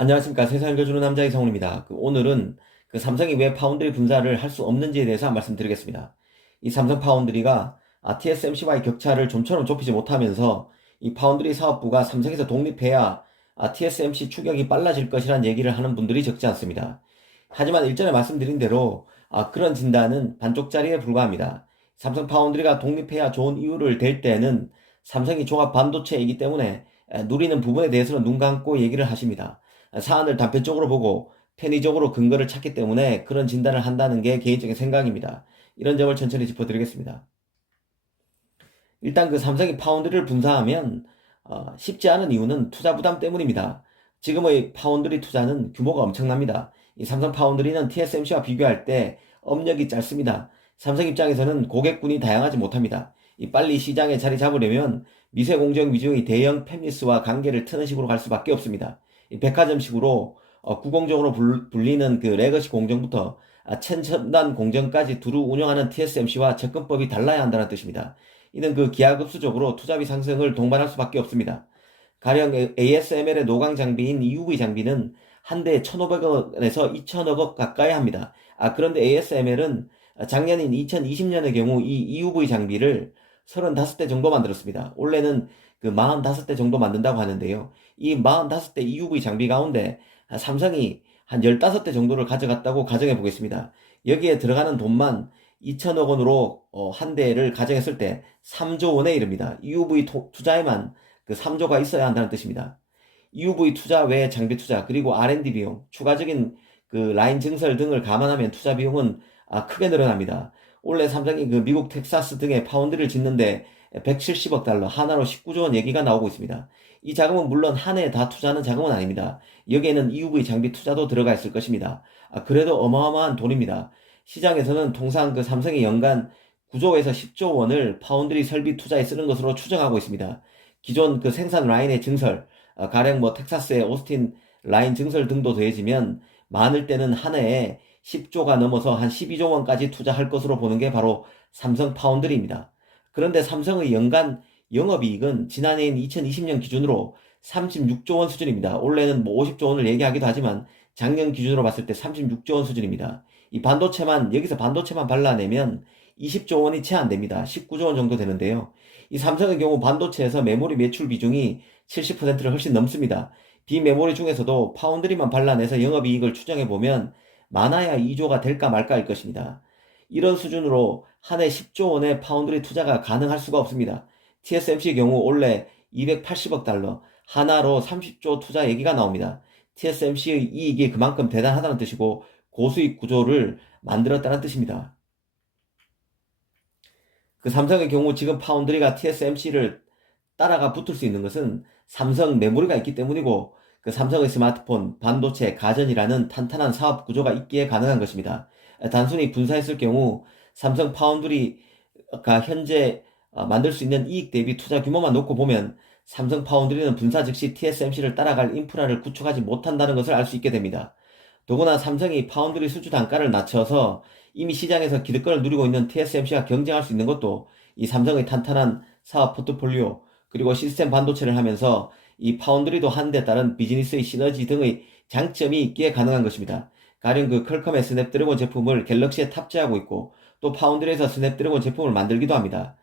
안녕하십니까. 세상을 읽어주는 남자 이성훈입니다. 오늘은 삼성이 왜 파운드리 분사를 할 수 없는지에 대해서 말씀드리겠습니다. 이 삼성 파운드리가 TSMC와의 격차를 좀처럼 좁히지 못하면서 이 파운드리 사업부가 삼성에서 독립해야 TSMC 추격이 빨라질 것이란 얘기를 하는 분들이 적지 않습니다. 하지만 일전에 말씀드린 대로 그런 진단은 반쪽짜리에 불과합니다. 삼성 파운드리가 독립해야 좋은 이유를 댈 때는 삼성이 종합 반도체이기 때문에 누리는 부분에 대해서는 눈 감고 얘기를 하십니다. 사안을 단편적으로 보고 편의적으로 근거를 찾기 때문에 그런 진단을 한다는 게 개인적인 생각입니다. 이런 점을 천천히 짚어드리겠습니다. 일단 삼성이 파운드리를 분사하면 쉽지 않은 이유는 투자 부담 때문입니다. 지금의 파운드리 투자는 규모가 엄청납니다. 이 삼성 파운드리는 TSMC와 비교할 때 업력이 짧습니다. 삼성 입장에서는 고객군이 다양하지 못합니다. 빨리 시장에 자리 잡으려면 미세 공정 위주의 대형 팹리스와 관계를 트는 식으로 갈 수밖에 없습니다. 백화점식으로 구공정으로 불리는 레거시 공정부터 최첨단 공정까지 두루 운영하는 TSMC와 접근법이 달라야 한다는 뜻입니다. 이는 기하급수적으로 투자비 상승을 동반할 수밖에 없습니다. 가령 ASML의 노광 장비인 EUV 장비는 한 대에 1,500원에서 2,000억 원 가까이 합니다. 그런데 ASML은 작년인 2020년의 경우 이 EUV 장비를 35대 정도 만들었습니다. 원래는 45대 정도 만든다고 하는데요. 이 45대 EUV 장비 가운데 삼성이 한 15대 정도를 가져갔다고 가정해 보겠습니다. 여기에 들어가는 돈만 2천억 원으로 한 대를 가정했을 때 3조 원에 이릅니다. EUV 투자에만 3조가 있어야 한다는 뜻입니다. EUV 투자 외 장비 투자 그리고 R&D 비용, 추가적인 라인 증설 등을 감안하면 투자 비용은 크게 늘어납니다. 원래 삼성이 미국 텍사스 등의 파운드를 짓는데 170억 달러, 하나로 19조 원 얘기가 나오고 있습니다. 이 자금은 물론 한 해에 다 투자하는 자금은 아닙니다. 여기에는 EUV 장비 투자도 들어가 있을 것입니다. 그래도 어마어마한 돈입니다. 시장에서는 통상 삼성이 연간 9조에서 10조 원을 파운드리 설비 투자에 쓰는 것으로 추정하고 있습니다. 기존 생산 라인의 증설, 가령 텍사스의 오스틴 라인 증설 등도 더해지면 많을 때는 한 해에 10조가 넘어서 한 12조 원까지 투자할 것으로 보는 게 바로 삼성 파운드리입니다. 그런데 삼성의 연간 영업이익은 지난해인 2020년 기준으로 36조 원 수준입니다. 원래는 50조 원을 얘기하기도 하지만 작년 기준으로 봤을 때 36조 원 수준입니다. 여기서 반도체만 발라내면 20조 원이 채 안 됩니다. 19조 원 정도 되는데요. 이 삼성의 경우 반도체에서 메모리 매출 비중이 70%를 훨씬 넘습니다. 비메모리 중에서도 파운드리만 발라내서 영업이익을 추정해보면 많아야 2조가 될까 말까일 것입니다. 이런 수준으로 한 해 10조 원의 파운드리 투자가 가능할 수가 없습니다. TSMC의 경우 원래 280억 달러, 하나로 30조 투자 얘기가 나옵니다. TSMC의 이익이 그만큼 대단하다는 뜻이고 고수익 구조를 만들었다는 뜻입니다. 삼성의 경우 지금 파운드리가 TSMC를 따라가 붙을 수 있는 것은 삼성 메모리가 있기 때문이고 삼성의 스마트폰, 반도체, 가전이라는 탄탄한 사업 구조가 있기에 가능한 것입니다. 단순히 분사했을 경우 삼성 파운드리가 현재 만들 수 있는 이익 대비 투자 규모만 놓고 보면 삼성 파운드리는 분사 즉시 TSMC를 따라갈 인프라를 구축하지 못한다는 것을 알 수 있게 됩니다. 더구나 삼성이 파운드리 수주 단가를 낮춰서 이미 시장에서 기득권을 누리고 있는 TSMC와 경쟁할 수 있는 것도 이 삼성의 탄탄한 사업 포트폴리오 그리고 시스템 반도체를 하면서 이 파운드리도 하는 데 따른 비즈니스의 시너지 등의 장점이 있기에 가능한 것입니다. 가령 퀄컴의 스냅드래곤 제품을 갤럭시에 탑재하고 있고 또 파운드리에서 스냅드래곤 제품을 만들기도 합니다.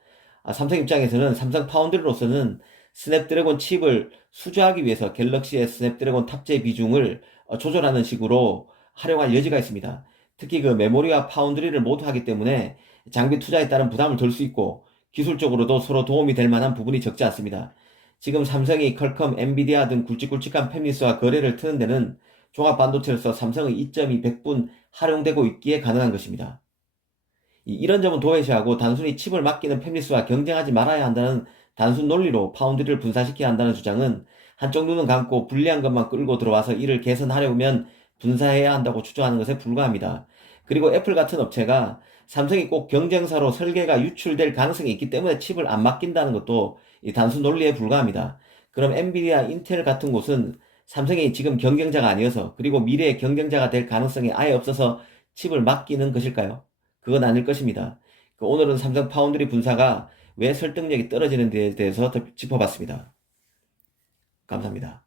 삼성 입장에서는 삼성 파운드리로서는 스냅드래곤 칩을 수주하기 위해서 갤럭시의 스냅드래곤 탑재 비중을 조절하는 식으로 활용할 여지가 있습니다. 특히 메모리와 파운드리를 모두 하기 때문에 장비 투자에 따른 부담을 덜 수 있고 기술적으로도 서로 도움이 될 만한 부분이 적지 않습니다. 지금 삼성이 퀄컴, 엔비디아 등 굵직굵직한 팹리스와 거래를 트는 데는 종합 반도체로서 삼성의 이점이 100분 활용되고 있기에 가능한 것입니다. 이런 점은 도외시하고 단순히 칩을 맡기는 팹리스와 경쟁하지 말아야 한다는 단순 논리로 파운드리를 분사시켜야 한다는 주장은 한쪽 눈은 감고 불리한 것만 끌고 들어와서 이를 개선하려면 분사해야 한다고 주장하는 것에 불과합니다. 그리고 애플 같은 업체가 삼성이 꼭 경쟁사로 설계가 유출될 가능성이 있기 때문에 칩을 안 맡긴다는 것도 이 단순 논리에 불과합니다. 그럼 엔비디아, 인텔 같은 곳은 삼성이 지금 경쟁자가 아니어서 그리고 미래의 경쟁자가 될 가능성이 아예 없어서 칩을 맡기는 것일까요? 그건 아닐 것입니다. 오늘은 삼성 파운드리 분사가 왜 설득력이 떨어지는 데에 대해서 더 짚어봤습니다. 감사합니다.